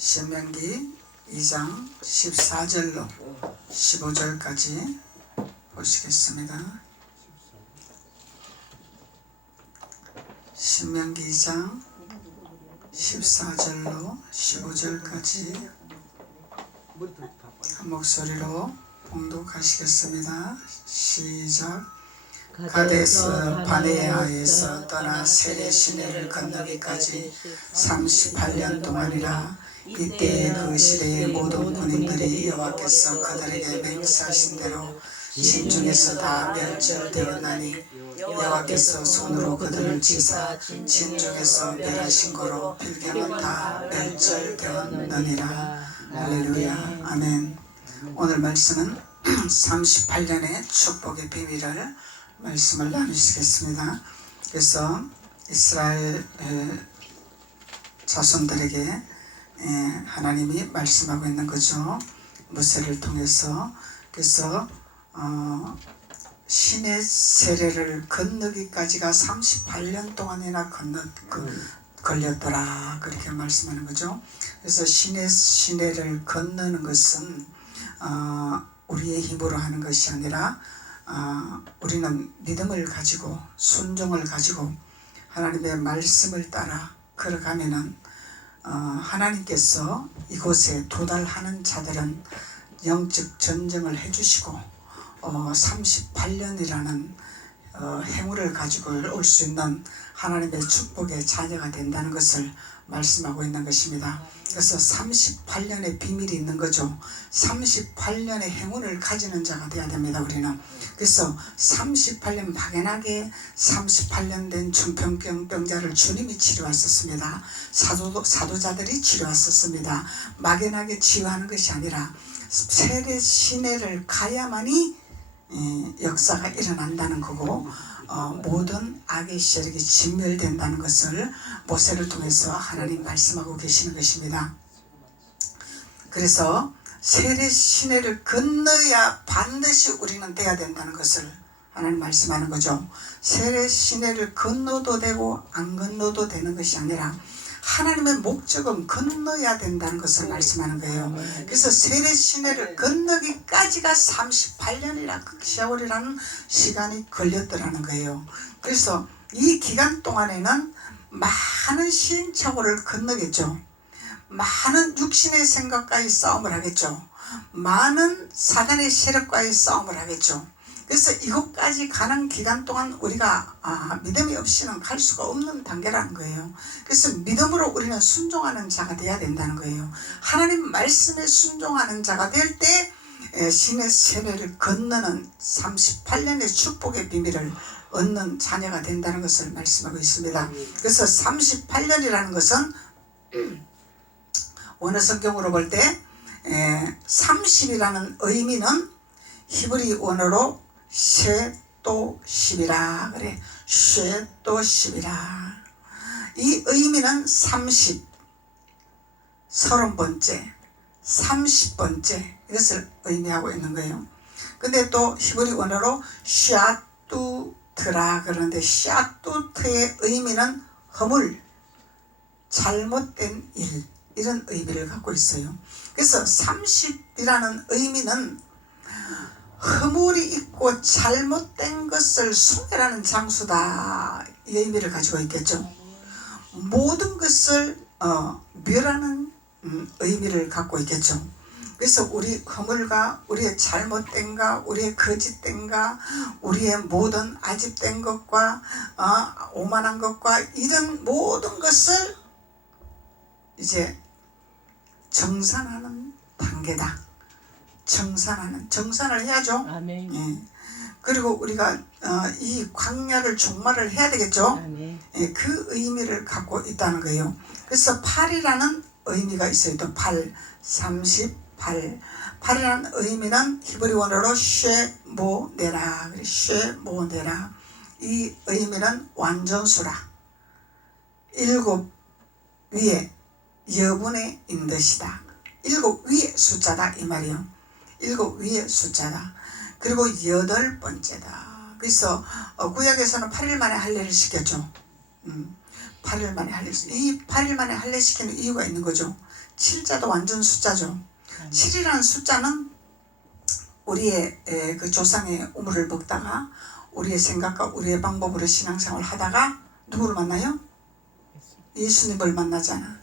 신명기 2장 14절로 15절까지 보시겠습니다. 신명기 2장 14절로 15절까지 한 목소리로 봉독하시겠습니다. 시작. 가데스 바네아에서 떠나 세례 시내를 건너기까지 38년 동안이라. 이때에 그 시대의 모든 군인들이 여호와께서 그들에게 맹세하신 대로 진중에서 다 멸절되었나니 여호와께서 손으로 그들을 치사 진중에서 멸하신 거로 필경은 다 멸절되었느니라. 할렐루야. 아멘. 오늘 말씀은 38년의 축복의 비밀을 말씀을 나누시겠습니다. 그래서 이스라엘 자손들에게 하나님이 말씀하고 있는 거죠. 모세를 통해서. 그래서 신의 세례를 건너기까지가 38년 동안이나 걸렸더라, 그렇게 말씀하는 거죠. 그래서 신의 시내를 건너는 것은 우리의 힘으로 하는 것이 아니라 우리는 믿음을 가지고 순종을 가지고 하나님의 말씀을 따라 걸어가면은 하나님께서 이곳에 도달하는 자들은 영적 전쟁을 해주시고 38년이라는 행운을 가지고 올 수 있는 하나님의 축복의 자녀가 된다는 것을 말씀하고 있는 것입니다. 그래서 38년의 비밀이 있는 거죠. 38년의 행운을 가지는 자가 되어야 됩니다. 우리는. 그래서 38년 막연하게 38년 된 중풍병자를 주님이 치료하셨습니다. 사도자들이 치료하셨습니다. 막연하게 치유하는 것이 아니라 세례 시내를 가야만이 역사가 일어난다는 거고 모든 악의 세력이 진멸된다는 것을 모세를 통해서 하나님 말씀하고 계시는 것입니다. 그래서 세례 시내를 건너야 반드시 우리는 돼야 된다는 것을 하나님 말씀하는 거죠. 세례 시내를 건너도 되고 안 건너도 되는 것이 아니라 하나님의 목적은 건너야 된다는 것을 말씀하는 거예요. 그래서 세례 시내를 건너기까지가 38년이라 그 세월이라는 시간이 걸렸더라는 거예요. 그래서 이 기간 동안에는 많은 시행착오를 건너겠죠. 많은 육신의 생각과의 싸움을 하겠죠. 많은 사단의 세력과의 싸움을 하겠죠. 그래서 이곳까지 가는 기간 동안 우리가 믿음이 없이는 갈 수가 없는 단계라는 거예요. 그래서 믿음으로 우리는 순종하는 자가 되어야 된다는 거예요. 하나님 말씀에 순종하는 자가 될 때 신의 세례를 건너는 38년의 축복의 비밀을 얻는 자녀가 된다는 것을 말씀하고 있습니다. 그래서 38년이라는 것은 원어 성경으로 볼 때 30이라는 의미는 히브리 원어로 쉐또 10이라 그래. 쉐또 10이라. 이 의미는 30, 30번째, 30번째 이것을 의미하고 있는 거예요. 근데 또 히브리 원어로 샤뚜트라 그러는데 샤뚜트의 의미는 허물, 잘못된 일, 이런 의미를 갖고 있어요. 그래서 30이라는 의미는 허물이 있고 잘못된 것을 소멸하는 장소다, 이 의미를 가지고 있겠죠. 모든 것을 멸하는 의미를 갖고 있겠죠. 그래서 우리 허물과 우리의 잘못된가 우리의 거짓된가 우리의 모든 아집된 것과 오만한 것과 이런 모든 것을 이제 정산하는 단계다. 정산을 해야죠. 아멘. 예. 그리고 우리가 이 광야를 종말을 해야 되겠죠. 아멘. 예, 그 의미를 갖고 있다는 거예요. 그래서 8이라는 의미가 있어요. 또 8, 38. 8이라는 의미는 히브리 원어로 쉐모네라. 쉐모네라. 이 의미는 완전수라. 7 위에 여분의 인듯이다. 7 위의 숫자다 이 말이요. 7 위의 숫자다. 그리고 8번째다. 그래서 구약에서는 8일 만에 할례를 시켰죠. 8일 만에 이 8일 만에 할례시키는 이유가 있는 거죠. 7자도 완전 숫자죠. 7이라는 숫자는 우리의 그 조상의 우물을 먹다가 우리의 생각과 우리의 방법으로 신앙생활을 하다가 누구를 만나요? 예수님을 만나잖아.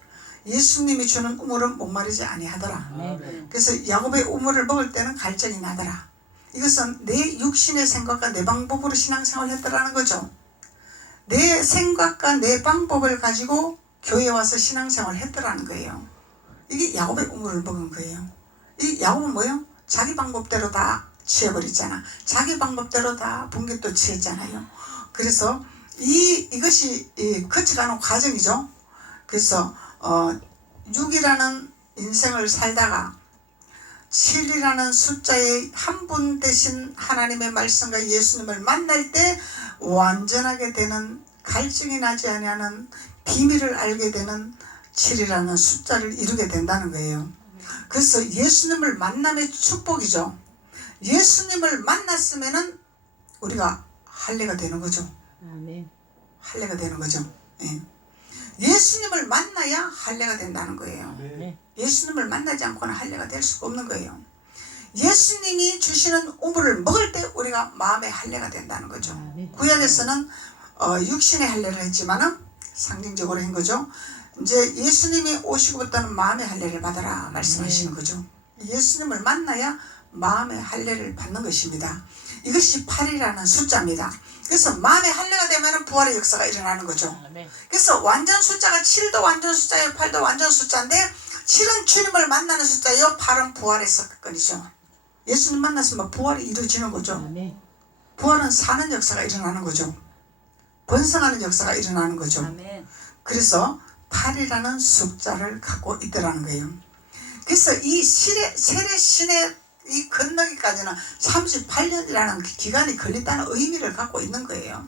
예수님이 주는 우물은 목마르지 아니하더라. 그래서 야곱의 우물을 먹을 때는 갈증이 나더라. 이것은 내 육신의 생각과 내 방법으로 신앙생활을 했더라는 거죠. 내 생각과 내 방법을 가지고 교회에 와서 신앙생활을 했더라는 거예요. 이게 야곱의 우물을 먹은 거예요. 이 야곱은 뭐예요? 자기 방법대로 다 취해버렸잖아. 자기 방법대로 다 분깃도 취했잖아요. 그래서 이것이 거쳐가는 과정이죠. 그래서 6이라는 인생을 살다가 7이라는 숫자의 한 분 대신 하나님의 말씀과 예수님을 만날 때 완전하게 되는, 갈증이 나지 아니하는 비밀을 알게 되는 7이라는 숫자를 이루게 된다는 거예요. 그래서 예수님을 만남의 축복이죠. 예수님을 만났으면은 우리가 할례가 되는 거죠. 할례가 되는 거죠. 예. 예수님을 만나야 할례가 된다는 거예요. 예수님을 만나지 않고는 할례가 될 수가 없는 거예요. 예수님이 주시는 우물을 먹을 때 우리가 마음의 할례가 된다는 거죠. 구약에서는 육신의 할례를 했지만은 상징적으로 한 거죠. 이제 예수님이 오시고부터는 마음의 할례를 받아라 말씀하시는 거죠. 예수님을 만나야 마음의 할례를 받는 것입니다. 이것이 8이라는 숫자입니다. 그래서 마음의 할례가 되면 부활의 역사가 일어나는 거죠. 그래서 완전 숫자가 7도 완전 숫자예요. 8도 완전 숫자인데 7은 주님을 만나는 숫자예요. 8은 부활의 사건이죠. 예수님 만났으면 부활이 이루어지는 거죠. 부활은 사는 역사가 일어나는 거죠. 번성하는 역사가 일어나는 거죠. 그래서 8이라는 숫자를 갖고 있더라는 거예요. 그래서 이 세례신의 이 건너기까지는 38년이라는 기간이 걸린다는 의미를 갖고 있는 거예요.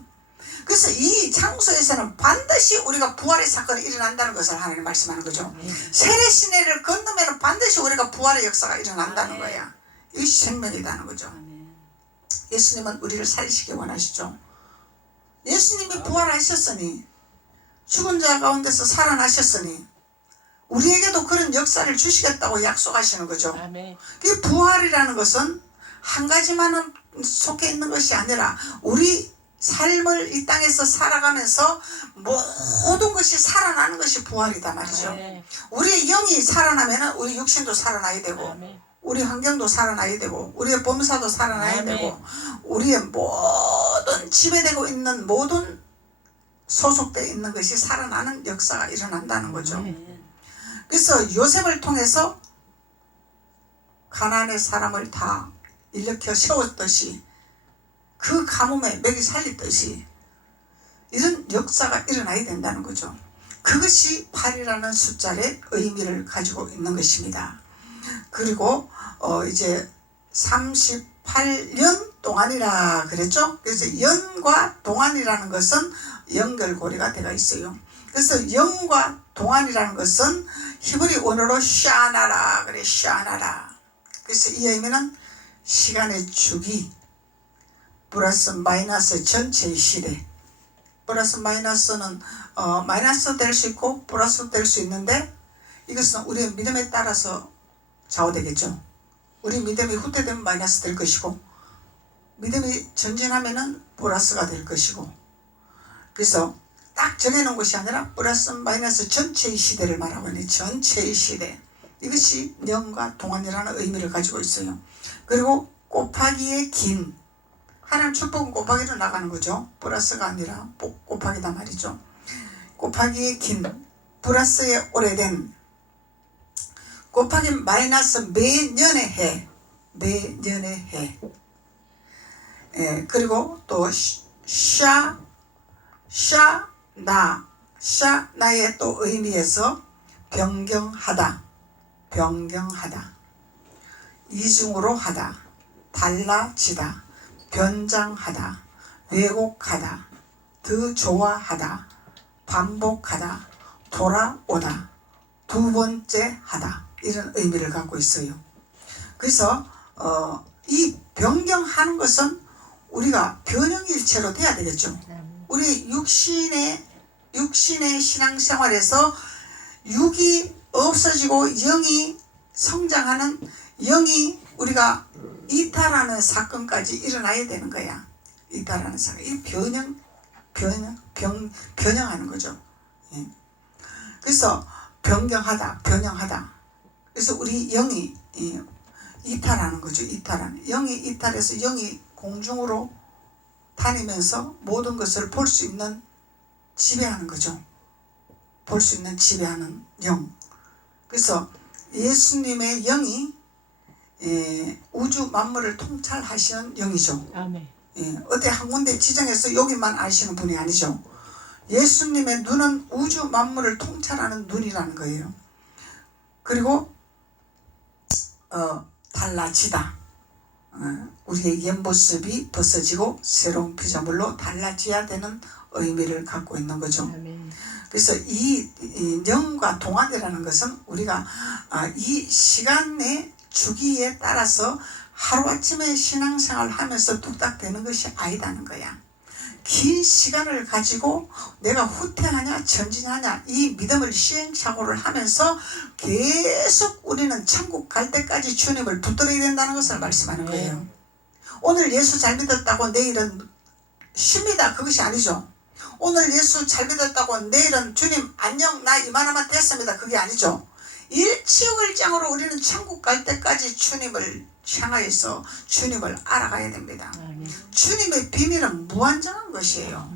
그래서 이 장소에서는 반드시 우리가 부활의 사건이 일어난다는 것을 하나님 말씀하는 거죠. 세례시내를 건너면 반드시 우리가 부활의 역사가 일어난다는 거야. 이것이 생명이라는 거죠. 예수님은 우리를 살리시기 원하시죠. 예수님이 부활하셨으니, 죽은 자 가운데서 살아나셨으니 우리에게도 그런 역사를 주시겠다고 약속하시는 거죠. 이 부활이라는 것은 한 가지만은 속해 있는 것이 아니라 우리 삶을 이 땅에서 살아가면서 모든 것이 살아나는 것이 부활이다 말이죠. 우리의 영이 살아나면 우리 육신도 살아나야 되고 우리 환경도 살아나야 되고 우리의 범사도 살아나야 되고 우리의 모든 지배되고 있는 모든 소속되어 있는 것이 살아나는 역사가 일어난다는 거죠. 그래서 요셉을 통해서 가나안의 사람을 다 일으켜 세웠듯이 그 가뭄에 먹이 살리듯이 이런 역사가 일어나야 된다는 거죠. 그것이 8이라는 숫자의 의미를 가지고 있는 것입니다. 그리고 이제 38년 동안이라 그랬죠. 그래서 연과 동안이라는 것은 연결고리가 되어 있어요. 그래서 영과 동안이라는 것은 히브리 원어로 샤나라 그래. 샤나라. 그래서 이 의미는 시간의 주기 플러스 마이너스 전체의 시대. 플러스 마이너스는 마이너스 될 수 있고 플러스 될 수 있는데 이것은 우리의 믿음에 따라서 좌우되겠죠. 우리 믿음이 후퇴되면 마이너스 될 것이고 믿음이 전진하면은 플러스가 될 것이고, 그래서 딱 정해놓은 것이 아니라 플러스 마이너스 전체의 시대를 말하고 있는 전체의 시대. 이것이 영과 동안이라는 의미를 가지고 있어요. 그리고 곱하기의 긴, 하나님 축복은 곱하기로 나가는 거죠. 플러스가 아니라 곱하기다 말이죠. 곱하기의 긴, 플러스의 오래된, 곱하기 마이너스 매년의 해, 매년의 해. 예, 그리고 또 나의 또 의미에서 변경하다, 변경하다, 이중으로 하다, 달라지다, 변장하다, 왜곡하다, 더 좋아하다, 반복하다, 돌아오다, 두 번째 하다, 이런 의미를 갖고 있어요. 그래서 이 변경하는 것은 우리가 변형일체로 돼야 되겠죠. 우리 육신의 육신의 신앙생활에서 육이 없어지고 영이 성장하는, 영이 우리가 이탈하는 사건까지 일어나야 되는 거야. 이탈하는 사건. 이 변형하는 거죠. 예. 그래서 변경하다, 변형하다. 그래서 우리 영이 이탈하는 거죠. 이탈하는. 영이 이탈해서 영이 공중으로 다니면서 모든 것을 볼 수 있는, 지배하는 거죠. 볼 수 있는 지배하는 영. 그래서 예수님의 영이 우주 만물을 통찰하시는 영이죠. 아멘. 어디 한 군데 지정해서 여기만 아시는 분이 아니죠. 예수님의 눈은 우주 만물을 통찰하는 눈이라는 거예요. 그리고 달라지다. 우리의 옛 모습이 벗어지고 새로운 피조물로 달라져야 되는 의미를 갖고 있는 거죠. 아멘. 그래서 이 영과 동안이라는 것은 우리가 이 시간의 주기에 따라서 하루아침에 신앙생활을 하면서 뚝딱 되는 것이 아니다는 거야. 긴 시간을 가지고 내가 후퇴하냐 전진하냐 이 믿음을 시행착오를 하면서 계속 우리는 천국 갈 때까지 주님을 붙들어야 된다는 것을 말씀하는 거예요. 오늘 예수 잘 믿었다고 내일은 쉽니다. 그것이 아니죠. 오늘 예수 잘 믿었다고 내일은 주님 안녕 나 이만하면 됐습니다. 그게 아니죠. 일치월장으로 우리는 천국 갈 때까지 주님을 향하여서 주님을 알아가야 됩니다. 주님의 비밀은 무한정한 것이에요.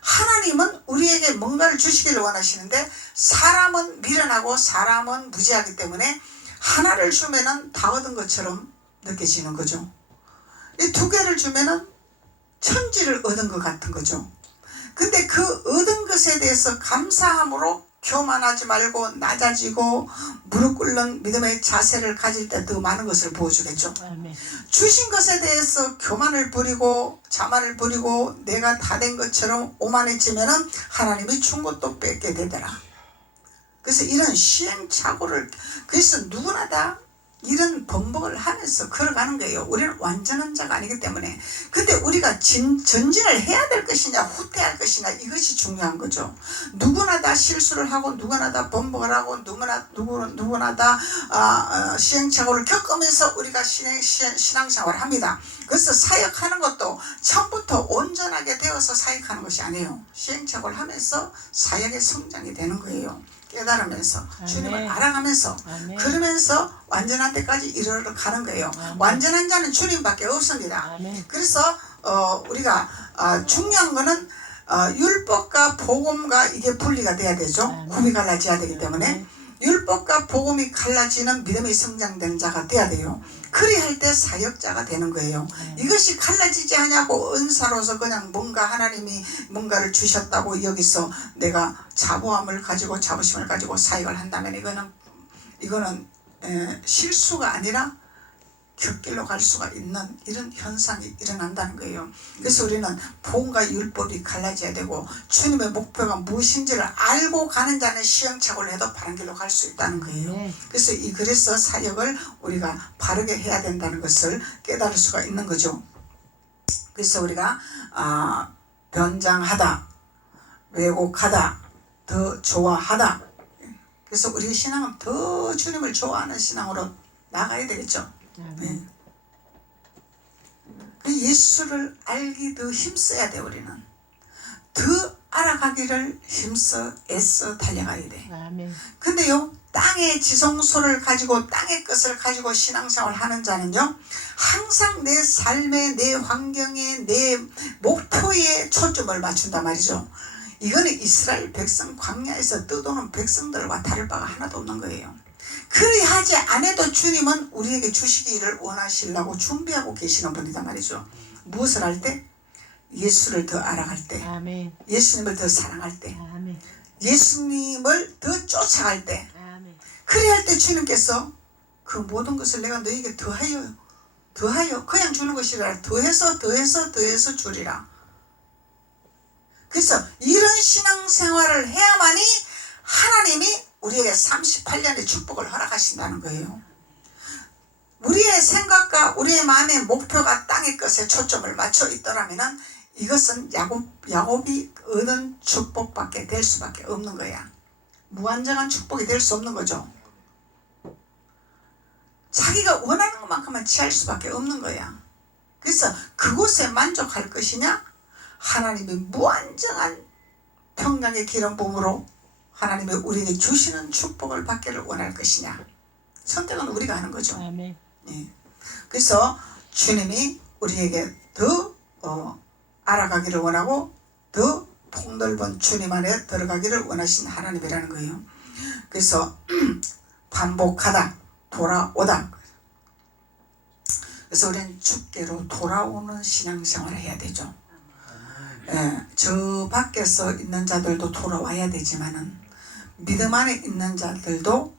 하나님은 우리에게 뭔가를 주시기를 원하시는데 사람은 미련하고 사람은 무지하기 때문에 하나를 주면은 다 얻은 것처럼 느껴지는 거죠. 이 두 개를 주면은 천지를 얻은 것 같은 거죠. 근데 그 얻은 것에 대해서 감사함으로 교만하지 말고 낮아지고 무릎 꿇는 믿음의 자세를 가질 때 더 많은 것을 보여주겠죠. 아멘. 주신 것에 대해서 교만을 부리고 자만을 부리고 내가 다 된 것처럼 오만해지면은 하나님이 준 것도 뺏게 되더라. 그래서 이런 시행착오를, 그래서 누구나 다 이런 번복을 하면서 걸어가는 거예요. 우리는 완전한 자가 아니기 때문에. 근데 우리가 전진을 해야 될 것이냐 후퇴할 것이냐 이것이 중요한 거죠. 누구나 다 실수를 하고 누구나 다 번복을 하고 누구나 다 시행착오를 겪으면서 우리가 신앙생활을 합니다. 그래서 사역하는 것도 처음부터 온전하게 되어서 사역하는 것이 아니에요. 시행착오를 하면서 사역의 성장이 되는 거예요. 깨달으면서 주님을 알아가면서 그러면서 완전한 데까지 이르러 가는 거예요. 완전한 자는 주님밖에 없습니다. 그래서 우리가 중요한 거는 율법과 복음과 이게 분리가 돼야 되죠. 구비 갈라져야 되기 때문에 율법과 복음이 갈라지는 믿음이 성장된 자가 돼야 돼요. 그리할 때 사역자가 되는 거예요. 이것이 갈라지지 않냐고 은사로서 그냥 뭔가 하나님이 뭔가를 주셨다고 여기서 내가 자부함을 가지고 자부심을 가지고 사역을 한다면 이거는 실수가 아니라 곁길로 갈 수가 있는 이런 현상이 일어난다는 거예요. 그래서 우리는 복음과 율법이 갈라져야 되고 주님의 목표가 무엇인지를 알고 가는 자는 시행착오를 해도 바른 길로 갈 수 있다는 거예요. 그래서 사역을 우리가 바르게 해야 된다는 것을 깨달을 수가 있는 거죠. 그래서 우리가 변장하다, 왜곡하다, 더 좋아하다. 그래서 우리 신앙은 더 주님을 좋아하는 신앙으로 나가야 되겠죠. 네. 예수를 알기 더 힘써야 돼. 우리는 더 알아가기를 힘써 애써 달려가야 돼. 근데요 땅의 지성소를 가지고 땅의 것을 가지고 신앙생활을 하는 자는요 항상 내 삶에 내 환경에 내 목표에 초점을 맞춘단 말이죠. 이거는 이스라엘 백성 광야에서 떠도는 백성들과 다를 바가 하나도 없는 거예요. 그리하지 않아도 주님은 우리에게 주시기를 원하시려고 준비하고 계시는 분이단 말이죠. 무엇을 할 때? 예수를 더 알아갈 때, 아멘. 예수님을 더 사랑할 때, 아멘. 예수님을 더 쫓아갈 때, 아멘. 그리할 때 주님께서 그 모든 것을 내가 너에게 더하여 그냥 주는 것이 아니라 더해서 주리라. 그래서 이런 신앙생활을 해야만이 하나님이 우리에게 38년의 축복을 허락하신다는 거예요. 우리의 생각과 우리의 마음의 목표가 땅의 것에 초점을 맞춰 있더라면 이것은 야곱이 얻은 축복밖에 될 수밖에 없는 거야. 무한정한 축복이 될 수 없는 거죠. 자기가 원하는 것만큼만 취할 수밖에 없는 거야. 그래서 그곳에 만족할 것이냐, 하나님의 무한정한 평강의 기름 부음으로 하나님의 우리에게 주시는 축복을 받기를 원할 것이냐. 선택은 우리가 하는 거죠. 아멘. 예. 그래서 주님이 우리에게 더 알아가기를 원하고 더 폭넓은 주님 안에 들어가기를 원하신 하나님이라는 거예요. 그래서 반복하다, 돌아오다. 그래서 우리는 주께로 돌아오는 신앙생활을 해야 되죠. 예, 저 밖에서 있는 자들도 돌아와야 되지만은 믿음 안에 있는 자들도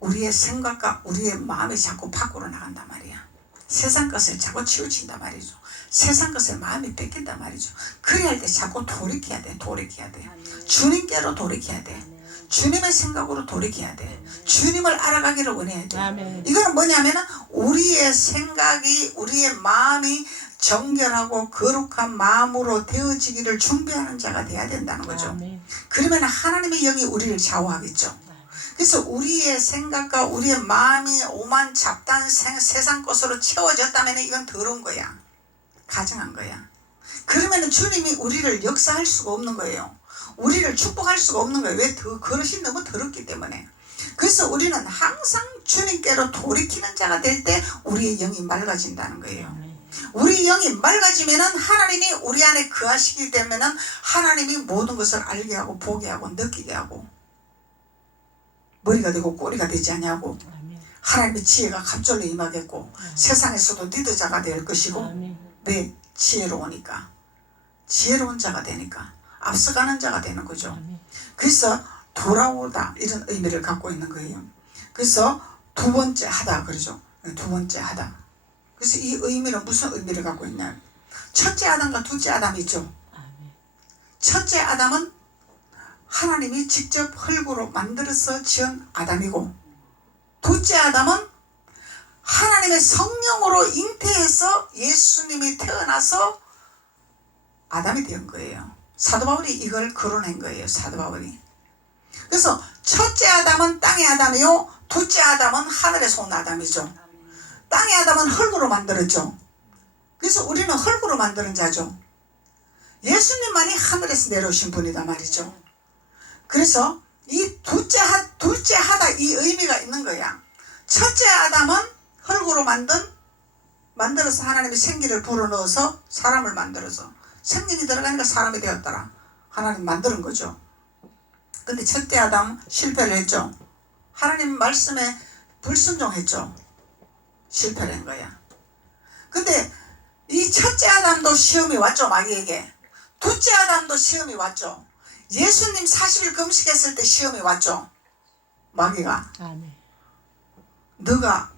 우리의 생각과 우리의 마음이 자꾸 밖으로 나간단 말이야. 세상 것을 자꾸 치우친단 말이죠. 세상 것을 마음이 뺏긴단 말이죠. 그래야 할 때 자꾸 돌이켜야 돼. 주님께로 돌이켜야 돼. 주님의 생각으로 돌이켜야 돼. 주님을 알아가기를 원해야 돼. 이거는 뭐냐면은 우리의 생각이, 우리의 마음이 정결하고 거룩한 마음으로 되어지기를 준비하는 자가 돼야 된다는 거죠. 그러면 하나님의 영이 우리를 좌우하겠죠. 그래서 우리의 생각과 우리의 마음이 오만 잡다한 세상 것으로 채워졌다면 이건 더러운 거야. 가증한 거야. 그러면 주님이 우리를 역사할 수가 없는 거예요. 우리를 축복할 수가 없는 거예요. 왜? 그릇이 너무 더럽기 때문에. 그래서 우리는 항상 주님께로 돌이키는 자가 될 때 우리의 영이 맑아진다는 거예요. 우리 영이 맑아지면은 하나님이 우리 안에 거하시기 때문에는 하나님이 모든 것을 알게 하고 보게 하고 느끼게 하고 머리가 되고 꼬리가 되지 않냐고. 하나님의 지혜가 갑절로 임하겠고 세상에서도 리더자가 될 것이고. 왜? 지혜로우니까. 지혜로운 자가 되니까 앞서가는 자가 되는 거죠. 그래서 돌아오다 이런 의미를 갖고 있는 거예요. 그래서 두 번째 하다 그러죠. 두 번째 하다. 그래서 이 의미는 무슨 의미를 갖고 있냐. 첫째 아담과 둘째 아담이 있죠. 첫째 아담은 하나님이 직접 흙으로 만들어서 지은 아담이고, 둘째 아담은 하나님의 성령으로 잉태해서 예수님이 태어나서 아담이 된 거예요. 사도 바울이 이걸 거론한 거예요. 사도 바울이. 그래서 첫째 아담은 땅의 아담이요, 둘째 아담은 하늘에서 온 아담이죠. 땅의 아담은 흙으로 만들었죠. 그래서 우리는 흙으로 만드는 자죠. 예수님만이 하늘에서 내려오신 분이다 말이죠. 그래서 이 둘째 하다 이 의미가 있는 거야. 첫째 아담은 흙으로 만들어서 하나님이 생기를 불어넣어서 사람을 만들어서 생명이 들어가니까 사람이 되었더라. 하나님 만드는 거죠. 근데 첫째 아담 실패를 했죠. 하나님 말씀에 불순종했죠. 실패를 한 거야. 근데 이 첫째 아담도 시험이 왔죠. 마귀에게. 둘째 아담도 시험이 왔죠. 예수님 40일 금식했을 때 시험이 왔죠. 마귀가. 너가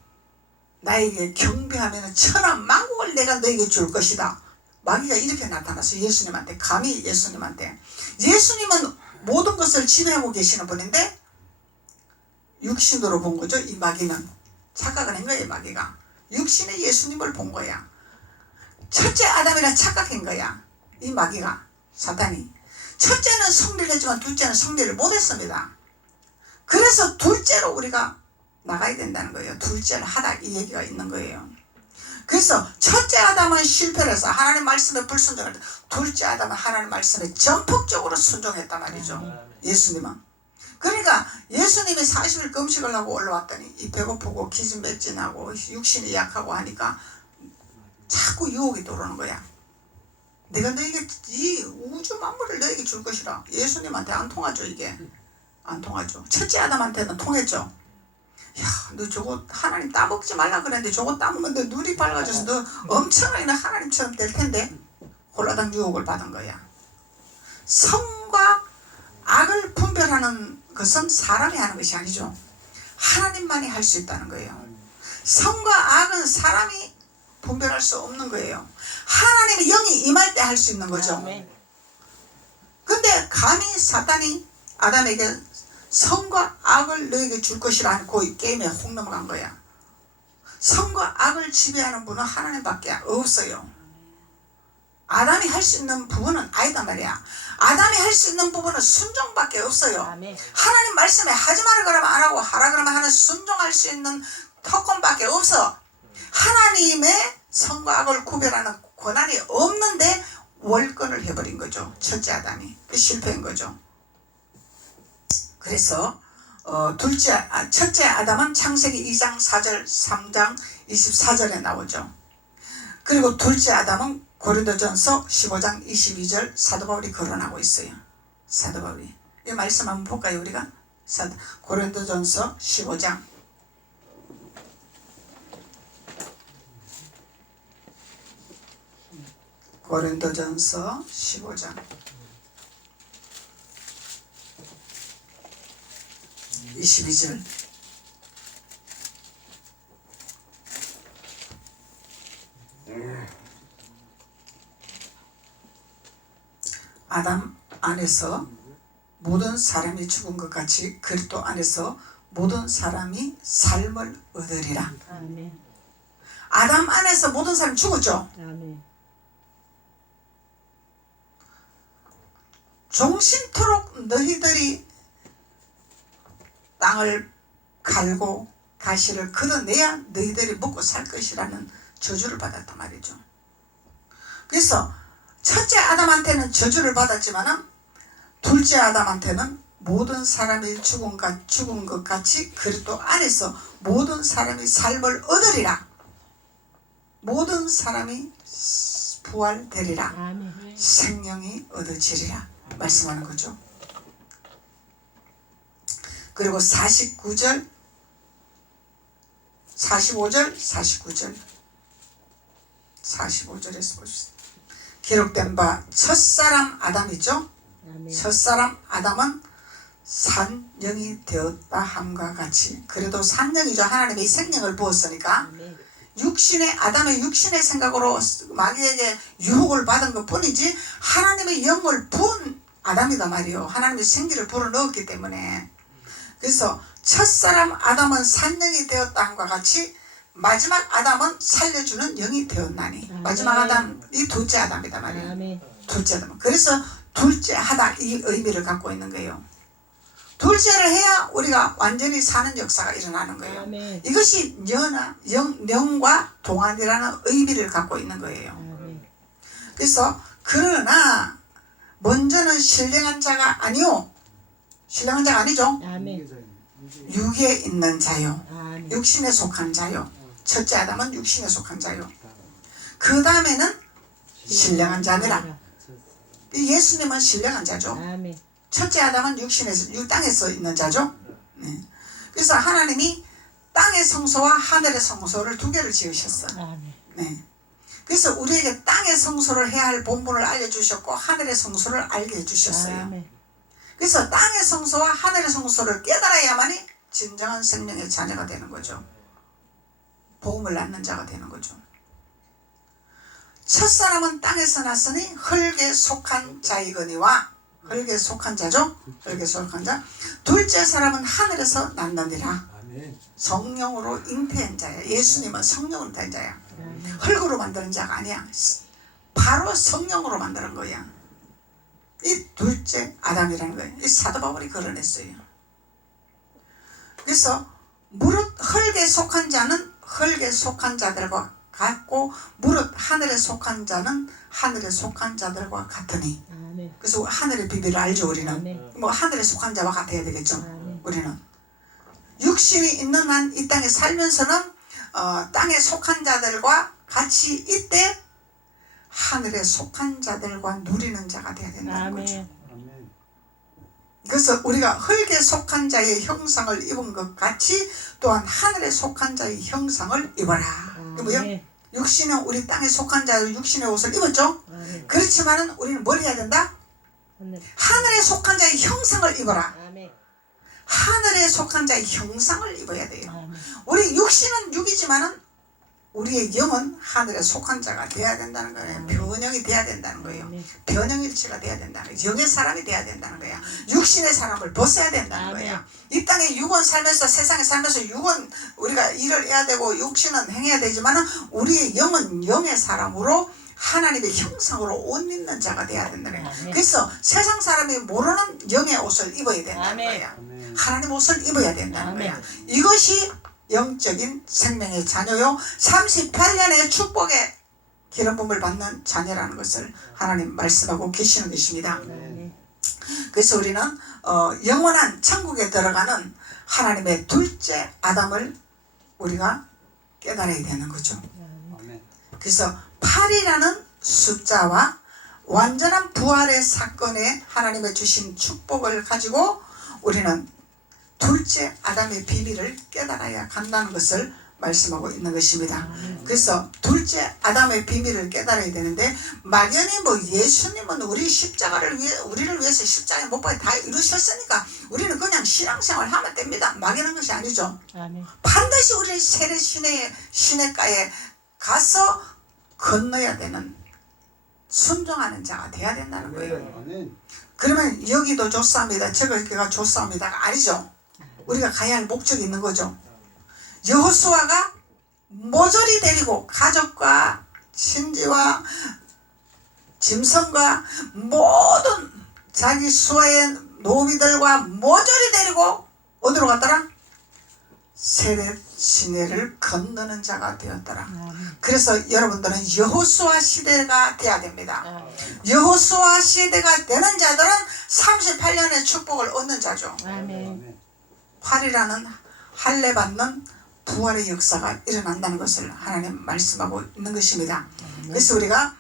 나에게 경배하면 천한 만국을 내가 너에게 줄 것이다. 마귀가 이렇게 나타났어요. 예수님한테. 감히 예수님한테. 예수님은 모든 것을 지배하고 계시는 분인데 육신으로 본 거죠. 이 마귀는. 착각을 한 거예요. 마귀가. 육신의 예수님을 본 거야. 첫째 아담이라 착각한 거야. 이 마귀가. 사탄이. 첫째는 승리를 했지만 둘째는 승리를 못했습니다. 그래서 둘째로 우리가 나가야 된다는 거예요. 둘째를 하다 이 얘기가 있는 거예요. 그래서 첫째 아담은 실패를 해서 하나님 말씀에 불순종을 했다. 둘째 아담은 하나님 말씀에 전폭적으로 순종했단 말이죠. 예수님은. 그러니까 예수님이 40일 금식을 하고 올라왔더니 이 배고프고 기진맥진하고 육신이 약하고 하니까 자꾸 유혹이 들어오는 거야. 내가 너에게 이 우주 만물을 너에게 줄 것이라. 예수님한테 안 통하죠. 이게 안 통하죠. 첫째 아담한테는 통했죠. 야, 너 저거 하나님 따먹지 말라 그랬는데 저거 따먹으면 너 눈이 밝아져서 너 엄청나게 하나님처럼 될 텐데. 홀라당 유혹을 받은 거야. 성과 악을 분별하는 것은 사람이 하는 것이 아니죠. 하나님만이 할 수 있다는 거예요. 성과 악은 사람이 분별할 수 없는 거예요. 하나님의 영이 임할 때 할 수 있는 거죠. 근데 감히 사탄이 아담에게 선과 악을 너에게 줄 것이라 하고 이 게임에 혹 넘어간 거야. 선과 악을 지배하는 분은 하나님밖에 없어요. 아담이 할 수 있는 부분은 아니다 말이야. 아담이 할 수 있는 부분은 순종밖에 없어요. 아멘. 하나님 말씀에 하지 마라 그러면 안 하고 하라 그러면 하는 순종할 수 있는 특권밖에 없어. 하나님의 선과 악을 구별하는 권한이 없는데 월권을 해버린 거죠. 첫째 실패한 거죠. 그래서 첫째 아담은 창세기 2장 4절 3장 24절에 나오죠. 그리고 둘째 아담은 고린도전서 15장 22절 사도 바울이 거론하고 있어요. 사도 바울이 이 말씀 한번 볼까요 우리가? 고린도전서 15장 고린도전서 15장 22절 아담 안에서 모든 사람이 죽은 것 같이 그리스도 안에서 모든 사람이 삶을 얻으리라. 아멘. 아담 안에서 모든 사람이 죽었죠. 아멘. 종신토록 너희들이 땅을 갈고 가시를 걷어내야 너희들이 먹고 살 것이라는 저주를 받았단 말이죠. 그래서 첫째 아담한테는 저주를 받았지만은 둘째 아담한테는 모든 사람이 죽은 것 같이 그리스도 안에서 모든 사람이 삶을 얻으리라. 모든 사람이 부활되리라. 아멘. 생명이 얻어지리라 말씀하는 거죠. 그리고 49절 45절 49절에서 보십시오. 기록된 바 첫사람 아담이죠. 아멘. 첫사람 아담은 산영이 되었다 함과 같이 그래도 산영이죠. 하나님이 생명을 부었으니까 아멘. 아담의 육신의 생각으로 마귀에게 유혹을 받은 것 뿐이지 하나님의 영을 부은 아담이다 말이요. 하나님의 생기를 불어넣었기 때문에. 그래서 첫사람 아담은 산영이 되었다 함과 같이 마지막 아담은 살려주는 영이 되었나니. 아멘. 마지막 아담이 둘째 아담이다 말이에요. 아멘. 둘째 아담. 그래서 둘째 하다 이 의미를 갖고 있는 거예요. 둘째를 해야 우리가 완전히 사는 역사가 일어나는 거예요. 아멘. 이것이 영과 동안이라는 의미를 갖고 있는 거예요. 아멘. 그래서 그러나 먼저는 신령한 자가 아니요. 신령한 자가 아니죠. 아멘. 육에 있는 자요. 아멘. 육신에 속한 자요. 첫째 아담은 육신에 속한 자요. 그 다음에는 신령한 자니라. 예수님은 신령한 자죠. 아멘. 첫째 아담은 땅에서 있는 자죠. 네. 그래서 하나님이 땅의 성소와 하늘의 성소를 두 개를 지으셨어요. 아멘. 네. 그래서 우리에게 땅의 성소를 해야 할 본분을 알려주셨고 하늘의 성소를 알게 해주셨어요. 아멘. 그래서 땅의 성소와 하늘의 성소를 깨달아야만이 진정한 생명의 자녀가 되는 거죠. 복음을 낳는 자가 되는 거죠. 첫사람은 땅에서 났으니 흙에 속한 자이거니와 흙에 속한 자죠. 흙에 속한 자. 둘째 사람은 하늘에서 났느니라. 성령으로 잉태한 자야. 예수님은 성령으로 된 자야. 흙으로 만드는 자가 아니야. 바로 성령으로 만드는 거야. 이 둘째 아담이라는 거예요. 이 사도 바울이 거론했어요. 그래서 무릇 흙에 속한 자는 흙에 속한 자들과 같고 무릇 하늘에 속한 자는 하늘에 속한 자들과 같으니. 아멘. 그래서 하늘의 비밀을 알죠. 우리는 아멘. 뭐 하늘에 속한 자와 같아야 되겠죠. 아멘. 우리는 육신이 있는 한 이 땅에 살면서는 땅에 속한 자들과 같이 이때 하늘에 속한 자들과 누리는 자가 되어야 된다는 거죠. 그래서 우리가 흙에 속한 자의 형상을 입은 것 같이 또한 하늘에 속한 자의 형상을 입어라. 뭐요? 육신은 우리 땅에 속한 자의 육신의 옷을 입었죠. 그렇지만은 우리는 뭘 해야 된다? 하늘에 속한 자의 형상을 입어라. 하늘에 속한 자의 형상을 입어야 돼요. 우리 육신은 육이지만은 우리의 영은 하늘에 속한 자가 돼야 된다는 거예요. 변형이 돼야 된다는 거예요. 변형일치가 돼야 된다는 거예요. 영의 사람이 돼야 된다는 거예요. 육신의 사람을 벗어야 된다는 거예요. 이 땅에 육은 살면서 세상에 살면서 육은 우리가 일을 해야 되고 육신은 행해야 되지만 우리의 영은 영의 사람으로 하나님의 형상으로 옷 입는 자가 돼야 된다는 거예요. 그래서 세상 사람이 모르는 영의 옷을 입어야 된다는 거예요. 하나님 옷을 입어야 된다는 거예요. 이것이 영적인 생명의 자녀요 38년의 축복의 기름 부음을 받는 자녀라는 것을 하나님 말씀하고 계시는 것입니다. 그래서 우리는 영원한 천국에 들어가는 하나님의 둘째 아담을 우리가 깨달아야 되는 거죠. 그래서 8이라는 숫자와 완전한 부활의 사건에 하나님의 주신 축복을 가지고 우리는 둘째 아담의 비밀을 깨달아야 간다는 것을 말씀하고 있는 것입니다. 그래서 둘째 아담의 비밀을 깨달아야 되는데 막연히 뭐 예수님은 우리 십자가를 위해 우리를 위해서 십자가에 못 박혀 다 이루셨으니까 우리는 그냥 신앙생활 하면 됩니다. 막연한 것이 아니죠. 반드시 우리는 세례 시내가에 가서 건너야 되는 순종하는 자가 돼야 된다는 거예요. 그러면 여기도 좋사옵니다. 저기가 좋사옵니다가 아니죠. 우리가 가야 할 목적이 있는 거죠. 여호수아가 모조리 데리고 가족과 친지와 짐승과 모든 자기 수하의 노비들과 모조리 데리고 어디로 갔더라? 세렛 시내를 건너는 자가 되었더라. 그래서 여러분들은 여호수아 시대가 돼야 됩니다. 여호수아 시대가 되는 자들은 38년의 축복을 얻는 자죠. 8이라는 할례 받는 부활의 역사가 일어난다는 것을 하나님 말씀하고 있는 것입니다. 그래서 우리가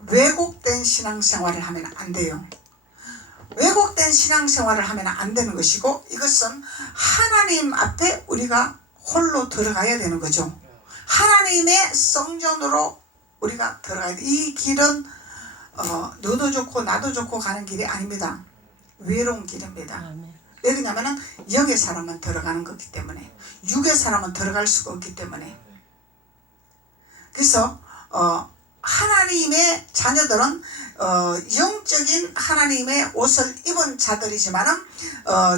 왜곡된 신앙생활을 하면 안 돼요. 왜곡된 신앙생활을 하면 안 되는 것이고 이것은 하나님 앞에 우리가 홀로 들어가야 되는 거죠. 하나님의 성전으로 우리가 들어가야 돼. 이 길은 너도 좋고 나도 좋고 가는 길이 아닙니다. 외로운 길입니다. 왜 그러냐면은 영의 사람은 들어가는 거기 때문에 육의 사람은 들어갈 수가 없기 때문에 그래서 하나님의 자녀들은 영적인 하나님의 옷을 입은 자들이지만은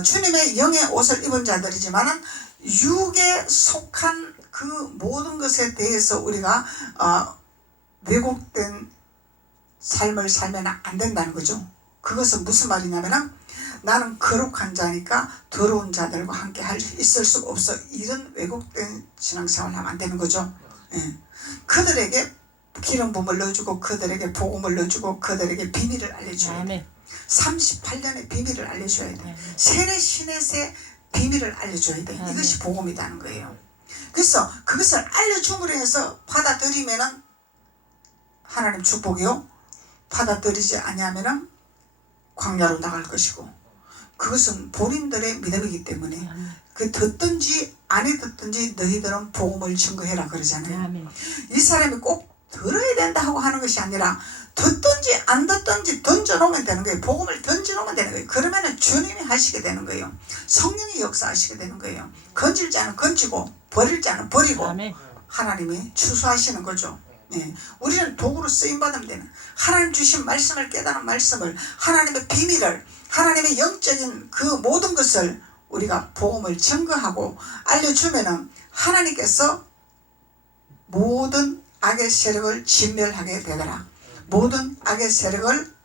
주님의 영의 옷을 입은 자들이지만은 육에 속한 그 모든 것에 대해서 우리가 왜곡된 삶을 살면 안 된다는 거죠. 그것은 무슨 말이냐면은 나는 거룩한 자니까 더러운 자들과 함께 있을 수가 없어. 이런 왜곡된 신앙생활을 하면 안 되는 거죠. 예. 그들에게 기름 부음을 넣어주고 그들에게 복음을 넣어주고 그들에게 비밀을 알려줘야 돼. 38년의 비밀을 알려줘야 돼. 세례 시넷의 비밀을 알려줘야 돼. 이것이 복음이라는 거예요. 그래서 그것을 알려줌으로 해서 받아들이면은 하나님 축복이요. 받아들이지 아니하면은 광야로 나갈 것이고 그것은 본인들의 믿음이기 때문에 그 듣든지 안 듣든지 너희들은 복음을 증거해라 그러잖아요. 이 사람이 꼭 들어야 된다 하고 하는 것이 아니라 듣든지 안 듣든지 던져놓으면 되는 거예요. 복음을 던져놓으면 되는 거예요. 그러면은 주님이 하시게 되는 거예요. 성령이 역사하시게 되는 거예요. 건질 자는 건지고 버릴 자는 버리고 하나님이 추수하시는 거죠. 네. 우리는 도구로 쓰임받으면 되는 하나님 주신 말씀을 깨달은 말씀을 하나님의 비밀을 하나님의 영적인 그 모든 것을 우리가 복음을 증거하고 알려주면은 하나님께서 모든 악의 세력을 진멸하게 되더라. 모든 악의 세력을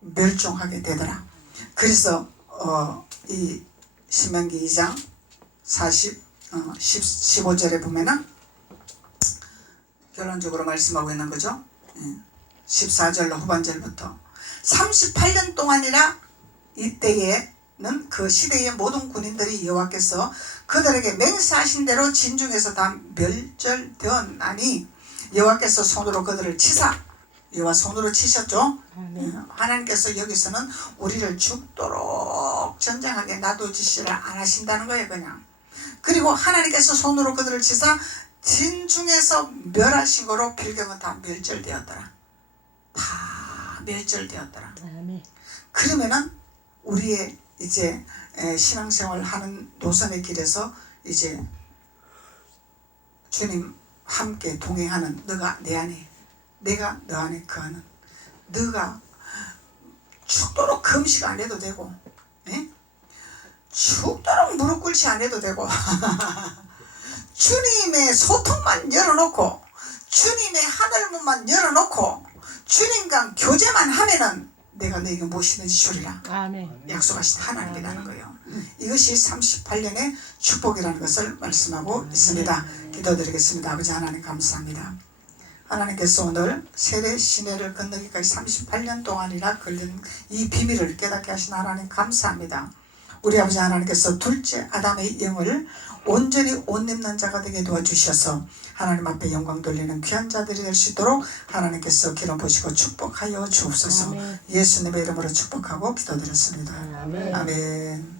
멸종하게 되더라. 그래서 이 신명기 2장 15절에 보면은 결론적으로 말씀하고 있는 거죠. 14절로 후반절부터 38년 동안이나 이때에는 그 시대의 모든 군인들이 여호와께서 그들에게 맹세하신 대로 진중에서 다 멸절되었나니 여호와께서 손으로 그들을 치사 여호와 손으로 치셨죠. 하나님께서 여기서는 우리를 죽도록 전쟁하게 놔두지시를 안 하신다는 거예요. 그냥 그리고 하나님께서 손으로 그들을 치사 진중에서 멸하신 거로 빌경은 다 멸절되었더라. 다 멸절되었더라. 그러면은 우리의 이제 신앙생활 하는 노선의 길에서 이제 주님 함께 동행하는 너가 내 안에 내가 너 안에 거하는 너가 죽도록 금식 안 해도 되고 죽도록 무릎 꿇지 안 해도 되고 주님의 소통만 열어놓고 주님의 하늘문만 열어놓고 주님과 교제만 하면은 내가 너에게 무엇이든지 주리라 아멘. 약속하신 하나님이라는 거예요. 이것이 38년의 축복이라는 것을 말씀하고 있습니다. 기도드리겠습니다. 아버지 하나님 감사합니다. 하나님께서 오늘 세례 시내를 건너기까지 38년 동안이나 걸린 이 비밀을 깨닫게 하신 하나님 감사합니다. 우리 아버지 하나님께서 둘째 아담의 영을 온전히 옷 입는 자가 되게 도와주셔서 하나님 앞에 영광 돌리는 귀한 자들이 될 수 있도록 하나님께서 기름 부으시고 축복하여 주옵소서. 아멘. 예수님의 이름으로 축복하고 기도드렸습니다. 아멘. 아멘.